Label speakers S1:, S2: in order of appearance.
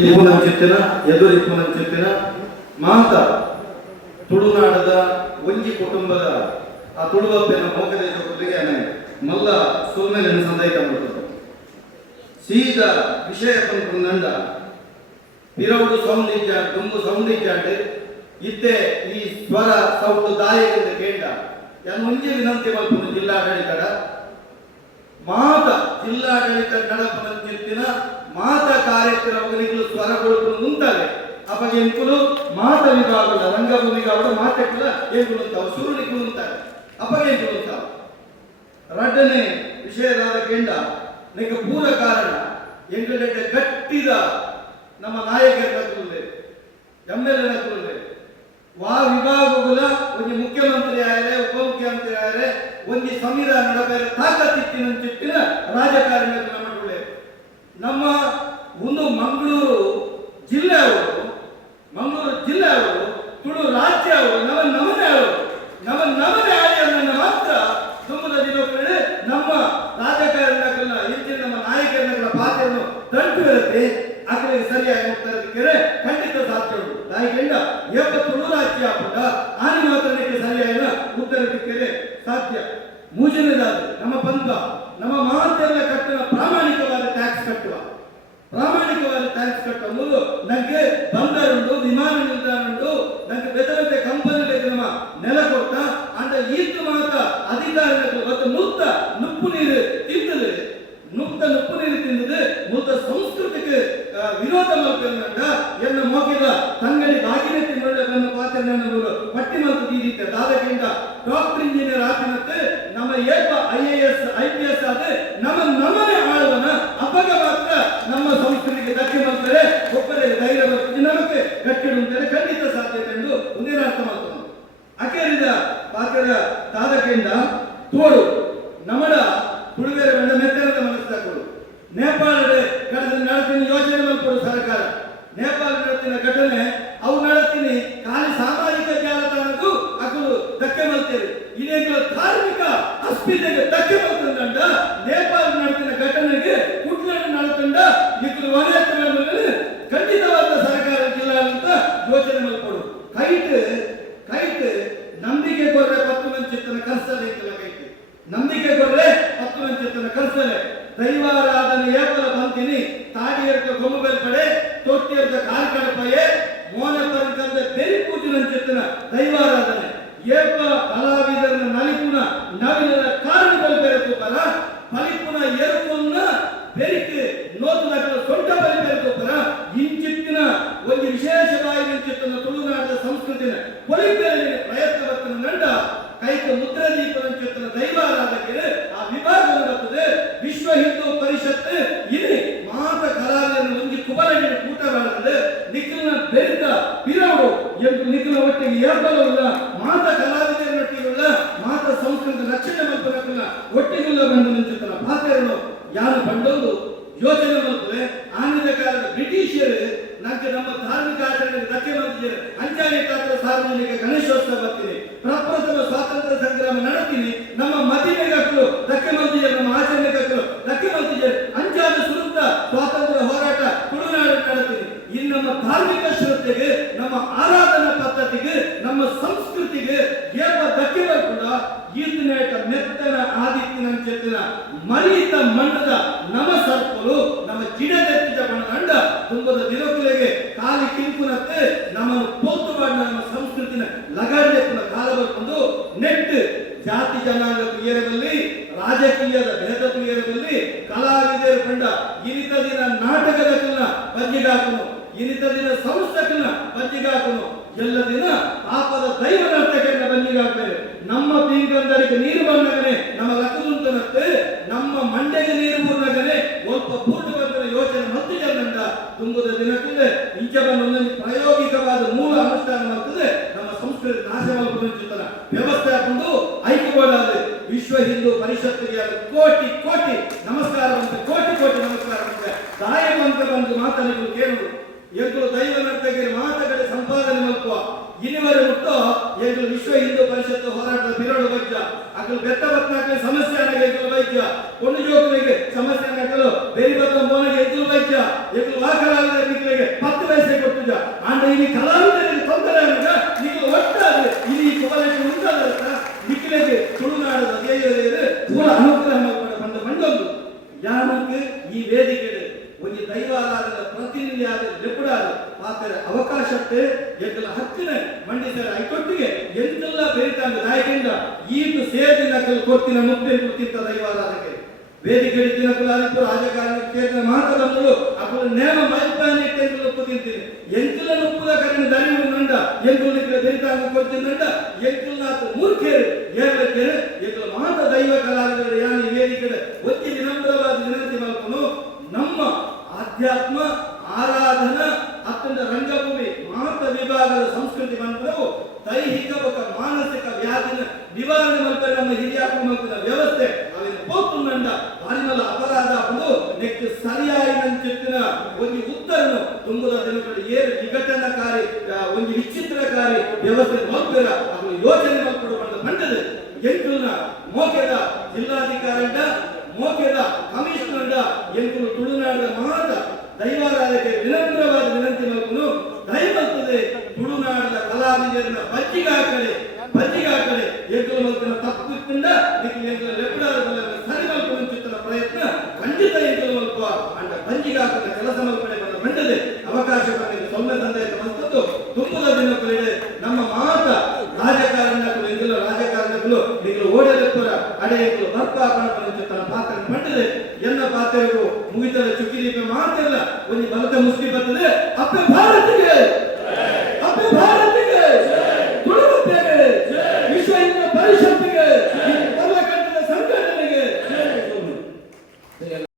S1: ಇಪ್ಪುನಂಚಿತ್ತಿನ ಎದುರು ಇಪ್ಪುನಂಚಿತ್ತಿನ ಮಾತ ತುಳುನಾಡದ ಒಂಜಿ ಕುಟುಂಬದ ಆ ತುಳುವಪ್ಪನ ಮೋಕದೇಶ ಕೊಟ್ಟಿಗೆ ಮಲ್ಲ ಸುಲ್ಮೇಲೆ ಸಂದೇಹ ಮಾಡ್ತದೆ ಸೀದಾ ವಿಷಯ ಪಂಪುನಂಡ ಪಿರವುಡು ಸೌಂದಿಜ್ಜ ತುಂಬು ಸೌಂದಿಜ್ಜಾಂಡ್ ಇತ್ತೆ ಈ ಸ್ವರ ಸೌಂಡು ದಾಯದಿಂದ ಕೇಂದ್ರ ಯಾನ್ ಮುಂಜೆ ವಿನಂತಿ ಮಲ್ಪುನು ಜಿಲ್ಲಾಡಳಿತದ, ಮಾತ ಜಿಲ್ಲಾಡಳಿತ ನಡಪನಂಚಿತ್ತಿನ ಮಾತ ಕಾರ್ಯಕ್ರಮಗಳಿಗೂ ಸ್ವರ ಕೊಡುವುದು ಮುಂತಾವೆ ಅವಾಗ ಮಾತ ವಿಭಾಗದ ರಂಗಭೂಮಿಗಾವಡ ಮಾತಕ್ಕಲ ಎಂಕುಲು ಅಂತಾವ ಸುರುಳಿಗಳು ಅಂತಾರೆ ಅವಾಗ ಎಂಕುಲು ಅಂತಾವ ರಡ್ಡನೆ ವಿಷಯದಾದ ಕೆಂಡ ನಿಮಗೆ ಪೂರ ಕಾರಣ ಎಂಗಡೆಡ್ಡೆ ಕಟ್ಟಿದ ನಮ್ಮ ನಾಯಕರ ನಕುಲೆ ಎಂ ಎಲ್ ಎ ನಕುಲೆ ವಾ ವಿಭಾಗಗಳ ಒಂದು ಮುಖ್ಯಮಂತ್ರಿ ಆದರೆ, ಉಪಮುಖ್ಯಮಂತ್ರಿ ಆದರೆ, ಒಂದು ಸಂವಿಧಾನ ನಡಬೇರೆ ತಾಕತ್ತಿತ್ತಿನ ಚಿಟ್ಟಿನ ರಾಜಕಾರಣಿಗಳು ನಮ್ಮ ನಮ್ಮ ಒಂದು ಮಂಗಳೂರು ಜಿಲ್ಲೆ ಅವರು ಮಂಗಳೂರು ಜಿಲ್ಲೆ ಅವರು ತುಳು ರಾಜ್ಯ ಅವರು ನಮ್ಮ ನಮನೆ ಅವರು ನವ ನಮನೆ ಆಳಿಯನ್ನ ಮಾತ್ರ ತುಂಬದ ದಿನಗಳು ನಮ್ಮ ರಾಜಕಾರಣಿಗಳ ಹಿಂದಿನ ನಮ್ಮ ನಾಯಕರ ಪಾತ್ರವನ್ನು ತಂಟು ಇರುತ್ತೆ ಕಡೆಗೆ ಸರಿಯಾಗಿ ಹೋಗ್ತಾ ಖಂಡಿತ ಸಾಧ್ಯ ಉಂಟು. ನಾಯಕರಿಂದ ಏಕ ತುಳು ರಾಜ್ಯ ಪುಟ ಆನೆ ಮಾತ್ರಕ್ಕೆ ಸರಿಯಾಗಿ ಉತ್ತರಕ್ಕೆ ಸಾಧ್ಯ. ಮೂಜನೇದಾದ ನಮ್ಮ ಪಂಥ ನಮ್ಮ ಮಹತ್ವದ ಕಟ್ಟಡ ವಿರೋಧ ಮಲ್ಪಂದ ಎನ್ನ ಮೋಗಿದ ತಂಗಡಿ ಬಾಗಿನ ತಿನ್ನಲು ಪಾತ್ರ ಪಟ್ಟಿ ಮತ್ತು ದೀದಿತ್ತೆ ದಾದಕಿಂದ ಡಾಕ್ಟರ್ ಇಂಜಿನಿಯರ್ ಆಪಿನತ್ತೆ ನಮ್ಮ ಏಪ I A S I P S ಆದ ನಮ್ಮ ನಮ್ಮನೆ ಅಸ್ಮಿತೆಗೆ ಧಕ್ಕೆ ಮಲ್ತಂಡ ನೇಪಾಳ ನಡೆತಿನ ಘಟನೆಗೆ ಕುಟ್ಲನ್ನು ನಡೆತಂಡ ಇಕ್ಕಲು ವಲಯಗಳಲ್ಲಿ ಖಂಡಿತವಾದ ಸರ್ಕಾರ ಜಿಲ್ಲಾಡಳಿತ ಯೋಚನೆ ಮಾಡ್ಕೊಡು. ಕೈಟ್ ಕೈಟ್, ನಂಬಿಕೆ ಕೊರ್ರೆ ಪತ್ತು ಮಂಚಿತ್ತನ ಕರ್ಸಲೆ ಕೈಟ್. ನಂಬಿಕೆ ಕೊರ್ರೆ ಪತ್ತು ಮಂಚಿತ್ತನ ಕರ್ಸಲೆ ದೈವಾರಾಧನೆ ಏಪಲ ಬಂತೀನಿ ತಾಡಿಯರ್ಕ ಕೊಮ್ಮುಗಲ್ ಕಡೆ ತೊಟ್ಟಿಯರ್ಕ ಕಾರ್ಕಡಪಯೆ ಮೋನ ಪರಂಕಂದ ಬೆರಿ ಪೂಜೆ ನಂಚಿತ್ತನ ದೈವಾರಾಧನೆ. ಏಪ ಕಲಾವಿದರನ್ನ ನಲಿಪುನ ಪರ ಎರುಪುನ್ನ ಬೆರಿಕೆ ನೋತು ನಕಲ ಸೊಂಟ ಬಲಿ ಬೆರೆತು ಇಂಚಿತ್ತಿನ ಒಂದು ವಿಶೇಷವಾಗಿ ಇಂಚಿತ್ತನ ತುಳುನಾಡದ ಸಂಸ್ಕೃತಿನ ಕೊಲಿಪೆರಲಿನ ಪ್ರಯತ್ನವತ್ತನ ನಂಡ ಕೈಕ ಮುದ್ರ ದೀಪದಂಚಿತ್ತನ ದೈವಾರಾಧಕರು ಆ ವಿಭಾಗವನ್ನು ಬರ್ತದೆ ವಿಶ್ವ ಹಿಂದೂ ಪರಿಷತ್ ಇಲ್ಲಿ ಮಾತ ಕಲಾವಿದನ ಒಂದು ಕುಬಲಗಿನ ಕೂಟ ಮಾಡುತ್ತದೆ ನಿಖಿಲನ ಬೆರಿತ ಪಿರವಡು ಎಂದು ನಿಖಿಲ ಒಟ್ಟಿಗೆ ಏರ್ಬಲವುಳ್ಳ ಮಾತ ಕಲಾವಿದರೊಟ್ಟಿಗುಳ್ಳ ಮಾಡ್ತವೆ ಆಂಗ್ಲ ಕಾಲದ ಬ್ರಿಟಿಷರು ನಂಗೆ ನಮ್ಮ ಧಾರ್ಮಿಕ ಆಚರಣೆ ಧಕ್ಕೆ ಮಾಡ್ತಿದ್ದಾರೆ ಅಂಜಾನೆ ಕಾಲದ ಸಾರ್ವಜನಿಕ ಗಣೇಶೋತ್ಸವ ಬರ್ತೀನಿ. ಪ್ರಪ್ರಥಮ ಸ್ವಾತಂತ್ರ್ಯ ಸಂಗ್ರಾಮ ನಡೆತೀನಿ. ನಮ್ಮ ಮದಿಮೆಗಕ್ಕಳು ಧಕ್ಕೆ ಮಾಡ್ತಿದ್ದಾರೆ ನಮ್ಮ ಆಚರಣೆ ಕಟ್ಟಲು ಧಕ್ಕೆ ಮಾಡ್ತಿದ್ದಾರೆ ಅಂಜಾದ ಸುರುತ್ತ ಸ್ವಾತಂತ್ರ್ಯ ಹೋರಾಟ ತುಳುನಾಡು ನಡೆತೀನಿ. ಇನ್ನು ನಮ್ಮ ಧಾರ್ಮಿಕ ಶ್ರದ್ಧೆಗೆ, ನಮ್ಮ ಆರಾಧನಾ ಪದ್ಧತಿಗೆ, ನಮ್ಮ ಸಂಸ್ಕೃತಿಗೆ ಏಪ ಧಕ್ಕೆ ಬರ್ಕೊಂಡ ಈತನೇಟ ಮೆತ್ತನ ಆದಿತ್ಯನ ಚೇತನ ಮರಿತ ಮಣ್ಣದ ನಮ ಸರ್ಪಲು ನಮ್ಮ ಜಿಡದೆತ್ತಿದ ಬಣ್ಣದ ಅಂಡ ತುಂಬದ ದಿನಕುಲೆಗೆ ಕಾಲಿ ಕಿಂಪುನತ್ತೆ ನಮ್ಮನ್ನು ಪೋತು ಮಾಡಿದ ನಮ್ಮ ಸಂಸ್ಕೃತಿನ ಲಗಾಡೆಪ್ಪನ ಕಾಲ ಬರ್ಕೊಂಡು ನೆಟ್ ಜಾತಿ ಜನಾಂಗ ತುಯರದಲ್ಲಿ ರಾಜಕೀಯದ ಭೇದ ತುಯರದಲ್ಲಿ ಕಲಾವಿದರು ಕಂಡ ಇನಿತ ದಿನ ನಾಟಕದ ಕಲ್ಲ ಬಂಜಿಗಾಕನು ಇನಿತ ದಿನ ಸಂಸ್ಥಕಲ್ಲ ಬಂಜಿಗಾಕನು ಎಲ್ಲ ದಿನ ಪಾಪದ ದೈವ ನರ್ತಕನ್ನ ಬಂದಿಗಾಕ್ತಾರೆ ನಮ್ಮ ಪೀಂಗಂದರಿಗೆ ನೀರು ಬಂದಾಗನೆ ನಮ್ಮ ಲಕ್ಕದುಂತನತ್ತೆ ನಮ್ಮ ಮಂಡೆಗೆ ನೀರು ಬಂದಾಗನೆ ಒಬ್ಬ ಪೂರ್ಣ ಬಂದ ಯೋಚನೆ ಮತ್ತು ಜನಂದ ತುಂಬುದ ದಿನಕ್ಕೆ ಇಂಚ ಬಂದ ಪ್ರಾಯೋಗಿಕವಾದ ಮೂಲ ಅನುಷ್ಠಾನ ಮಾಡ್ತದೆ. ನಮ್ಮ ಸಂಸ್ಕೃತಿ ನಾಶವಾಗುವ ವ್ಯವಸ್ಥೆ ವಿಶ್ವ ಹಿಂದೂ ಪರಿಷತ್ತಿಗೆ ಕೋಟಿ ಕೋಟಿ ನಮಸ್ಕಾರವಂತೆ, ಕೋಟಿ ಕೋಟಿ ನಮಸ್ಕಾರವಂತೆ ಮಂತ್ರ ಬಂದು ಮಾತನ್ನು ಕೇಳು ಎಂದು ದೈವನರ್ತಗೆ ಮಾತುಗಳ ಸಂಪಾದನೆ ಮಲ್ಪುವ. ಇನಿವರೆ ಮುಟ್ಟು ಎಂದು ವಿಶ್ವ ಹಿಂದೂ ಪರಿಷತ್ ಹೋರಾಟದ ಬಿರಡು ಬಜ್ಜ. ಅಗಲು ಬೆತ್ತ ಬತ್ನಾಕ ಸಮಸ್ಯೆ ಆಗ ಎದುರು ಬೈಜ್ಯ ಕೊಂಡು ಜೋಗಿಗೆ ಸಮಸ್ಯೆ ಆಗಲು ಬೇರೆ ಬತ್ತ ಮೋನಿಗೆ ಎದುರು ಬೈಜ್ಯ ಎದುರು ವಾಕಲಾದ ಮಕ್ಕಳಿಗೆ ಪತ್ತು ವಯಸ್ಸೆ ಕೊಟ್ಟಿದ್ದ ಆಂಡ ಇಲ್ಲಿ ಕಲಾವಿದರಿಗೆ ತೊಂದರೆ ಆಗ ನೀವು ಒಟ್ಟಾದ್ರೆ ಇಲ್ಲಿ ಕೋಲೇಜ್ ಉಂಟಾಗುತ್ತೆ ಒಂದು ದೈವ ಆಧಾರದ ಪ್ರತಿನಿಧಿ ಆದ ಡೆಪ್ಯೂಟ್ ಆದ ಆದರೆ ಅವಕಾಶಕ್ಕೆ ಎಂದಲ ಹತ್ತಿನ ಮಂಡಿಸರ ಐತೊಟ್ಟಿಗೆ ಎಂದೆಲ್ಲ ಬೇರಿತಾಂಗ ನಾಯಕಿಂದ ಈಗ ಸೇರಿದ ಕೆಲವು ಕೊತ್ತಿನ ಮುಕ್ತಿ ಕುತ್ತಿಂತ ದೈವ ಆಧಾರಕ್ಕೆ ವೇದಿಕೆ ದಿನಕುಲ ಅಲ್ಲಿತ್ತು ರಾಜಕಾರಣ ಕ್ಷೇತ್ರ ಮಾತದಲ್ಲೂ ನೇಮ ಮೈಪಾನಿ ಟೆಂಕಲು ಕುತ್ತಿಂತೀನಿ ಎಂದಲ ನುಪ್ಪುದ ಕರಿನ ದರಿವು ನಂಡ ಎಂದಲು ಬೇರಿತಾಂಗ ಕೊತ್ತಿನ ನಂಡ ಎಂದಲ ಮೂರ್ಖರು ಏರ್ಲಕ್ಕೆ ಮಾತ ದೈವ ಕಲಾ ನಿವಾರಣೆ ಮಾಡ್ತಾರೆ ನಮ್ಮ ಮಲ್ಪಿನ ವ್ಯವಸ್ಥೆ ಅವಿನ ಪೋತುಂಡ ಬಾರಿಮಲ್ಲ ಅಪರಾಧ ಅದು ನೆಕ್ಸ್ಟ್ ಸರಿಯಾಗಿ ಚಿತ್ತಿನ ಒಂದು ಉತ್ತರನು ತುಂಬದ ದಿನಗಳು ಏನು ವಿಘಟನಕಾರಿ ಒಂದು ವಿಚಿತ್ರಕಾರಿ ವ್ಯವಸ್ಥೆ ಮಲ್ಪೆರ ಅದು ಯೋಚನೆ ಮಲ್ಪಡು ಬಂದದ್ದು ಎಂಟುನ ಮೋಕೆದ ಜಿಲ್ಲಾಧಿಕಾರಿಯಿಂದ, ಮೋಕೆದ ಕಮಿಷನರ್ ಎಂಟು ತುಳುನಾಡಿನ ಮಹಾದ ದೈವಾರಾಧಕ್ಕೆ ವಿನಮ್ರವಾದ ವಿನಂತಿ ಮಲ್ಪನು ದಯಮಲ್ತದೆ ತುಳುನಾಡದ ಕಲಾವಿದರನ್ನ ಬಚ್ಚಿಗೆ ಹಾಕಲಿ. ನಿಮಗೆ ಎಂಕುಲ ಲೆಪ್ಪಡಾದ ಸರಿ ಮಲ್ಪನ ಚಿತ್ತನ ಪ್ರಯತ್ನ ಖಂಡಿತ ಎಂಕುಲು ಮಲ್ಪ ಅಂಡ ಬಂಜಿಗೆ ಕೆಲಸ ಮಲ್ಪಡೆ ಅವಕಾಶ ಸೊನ್ನೆ ಬಂದದ್ದು ತುಂಬದ ನಮ್ಮ ಮಾತ ರಾಜಕಾರಣಗಳು ಎಂದಿಲ್ಲ ರಾಜಕಾರಣಗಳು ನಿಗಳು ಓಡಲೆಪ್ಪರ ಕಣಪನ ಚಿತ್ತನ ಪಾತ್ರ ಬಂಡದೆ ಎಲ್ಲ ಪಾತ್ರೆಗೂ ಮುಗಿತದ ಚುಕ್ಕಿ ದೀಪ ಮಾತಿಲ್ಲ ಒಂದು ಬಲತ ಮುಸ್ಲಿ ಬರ್ತದೆ, ಅಪ್ಪೆ